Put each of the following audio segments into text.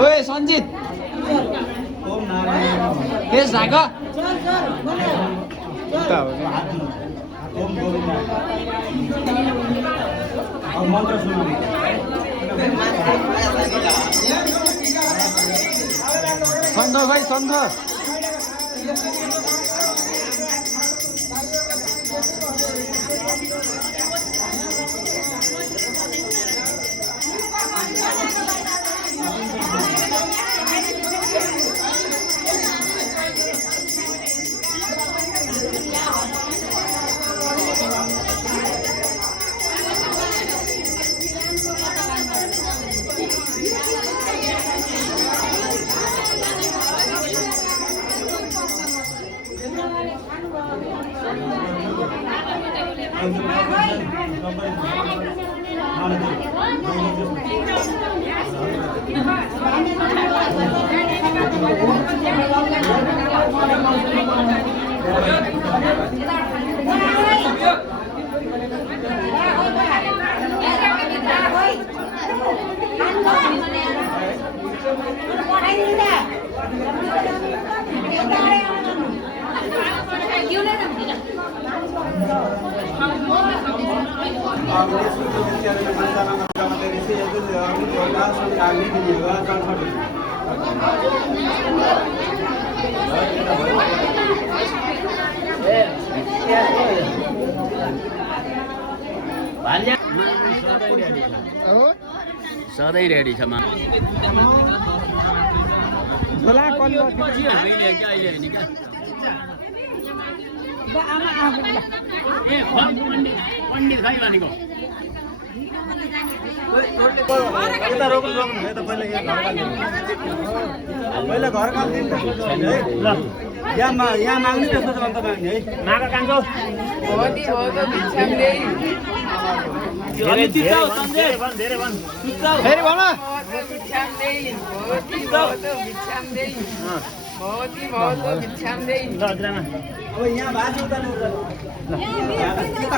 ओए सञ्जित यस झाग मन्त्र सुनाउने शङ्ख भाइ शङ्ख सधैँ रेडी छ पण्डित खै भनेको पहिला घर काम यहाँ माग्ने त्यस्तो अन्त माग्ने है माग कान्छो फेरि भन अब यहाँ बाजे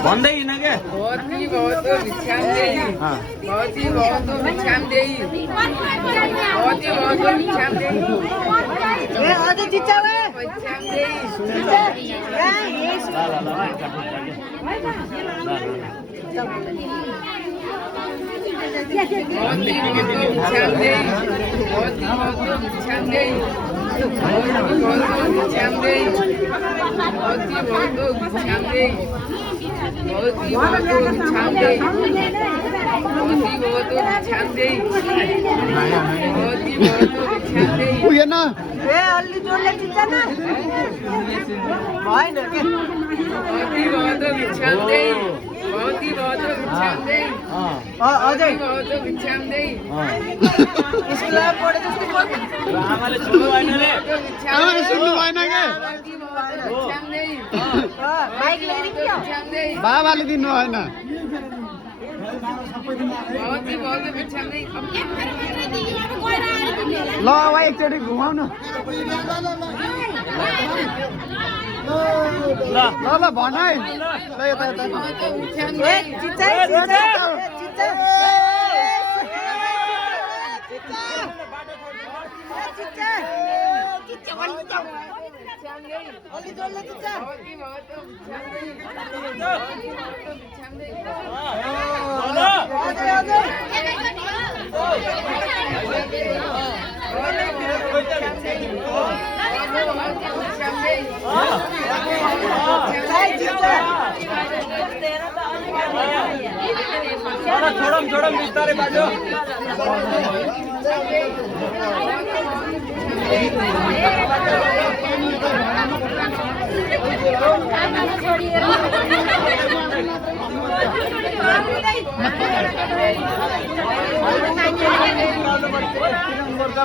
भन्दै हिँड के उयो ए अलि जोडले चिन्छ न भएन के अझै स्कुलमा पढे जस्तो आमाले सुन्नु भएन रे आमाले सुन्नु भएन के बाइक ल्याएर के बाबाले दिनु भएन ल भाइ एकचोटि घुमाउनु ल ल भन है ल यता छोडम बिस्तारै बाजो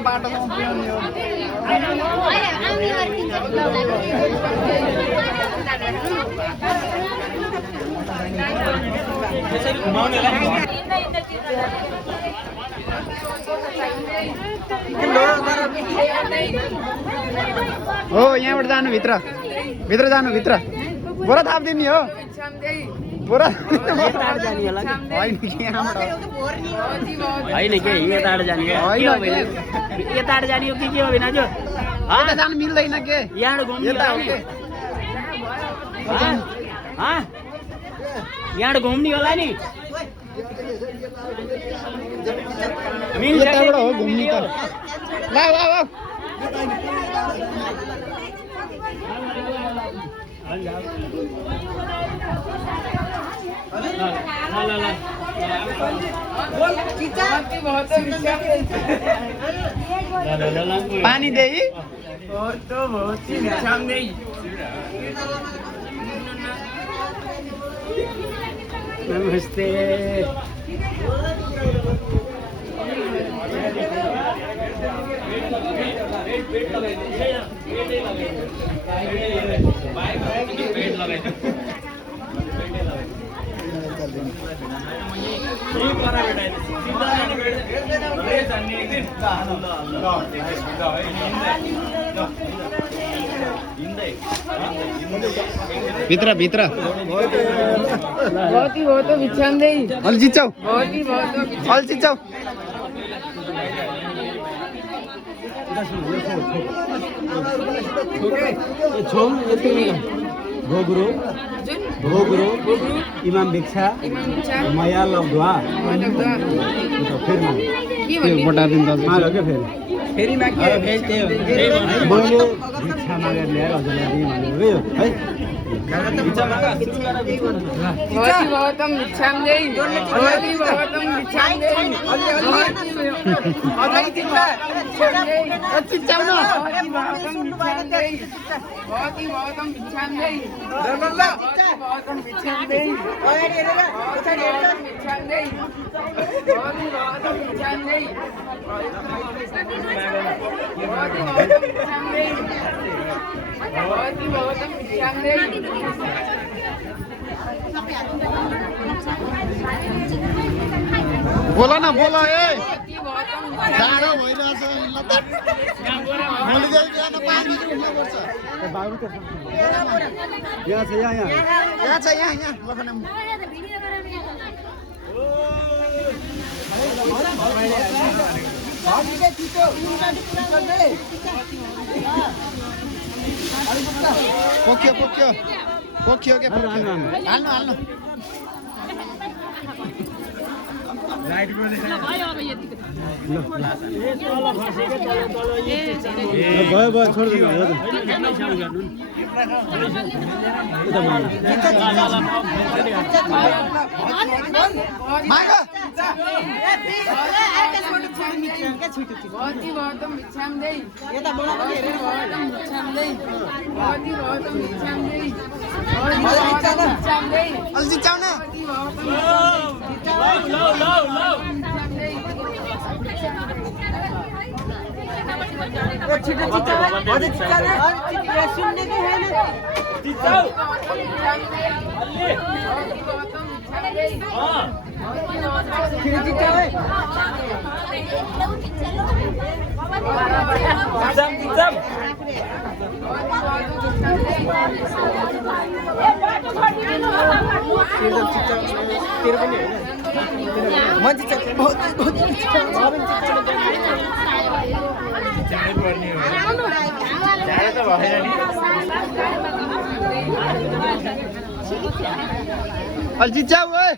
बाटोमा पुर्याउने हो हो यहाँबाट जानु भित्र भित्र जानु भित्र बोरा थाप्दिने हो बोरा होइन के यताबाट जाने यताबाट जाने हो कि के हो भिनाजु यता जानु मिल्दैन के यहाँबाट घुम्नु यता हो के यहाँबाट घुम्ने होला नि यताबाट हो घुम्ने त ल पानी दे नमस्ते भित्र भित्र बहुत ही बहुत बिछान दे अलि चिच्याउ बहुत ही बहुत अलि चिच्याउ भोगरो इमाम भिक्षा माया लब्धवा फेरि मैले भिक्षा मागेर ल्याएर हजुरलाई दिएँ भनेर है बहुतम बिछान दे बहुतम बिछान दे बोला न बोला ए जाडो भइरहेछ भोलि बिहान 5 बजे उठ्नुपर्छ यहाँ छ यहाँ लखनऊ पोख्यो के हाल्नु भयो छोडिदिनु अलि चिच्याउ ओए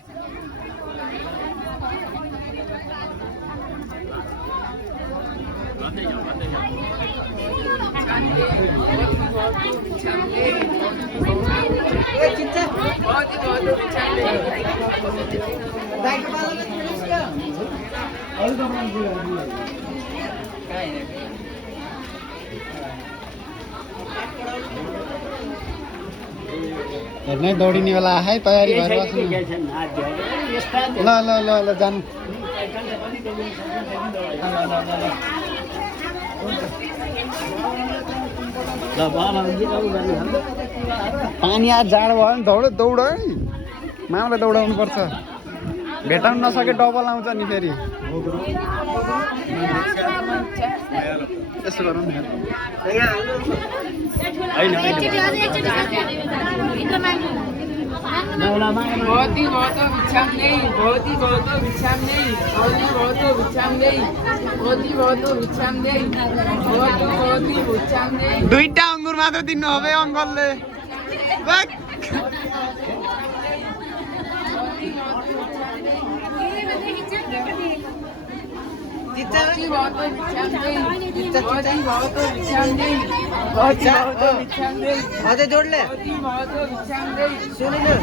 हेर्नै दौडिने बेला है तयारी भएर बस्नु ल ल ल ल जानु पानी आज जाडो भयो भने दौड दौड है मामलाई दौडाउनु पर्छ भेटाउनु नसके डबल आउँछ नि फेरि यसो गरौँ दुईटा अङ्गुर मात्र दिनु हो अङ्कलले अझै जोडले सुनिनु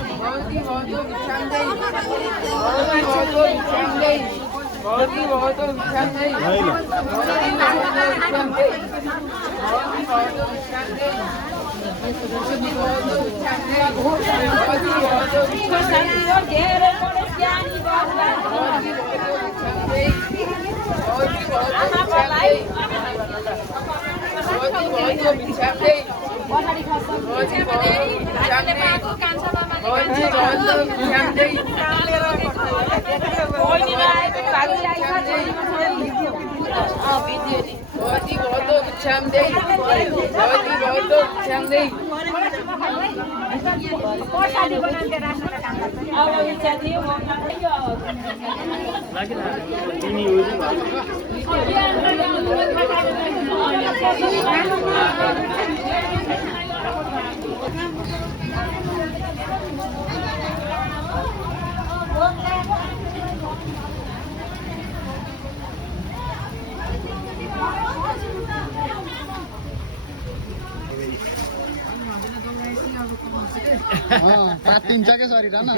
काटिन्छ क्या शरीर न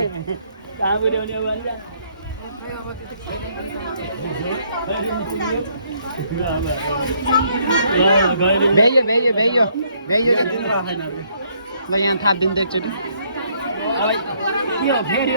भ्याइयो भ्याइयो भ्याइयो भ्याइयो ल यहाँ थापिदिनु त एकचोटि फेरि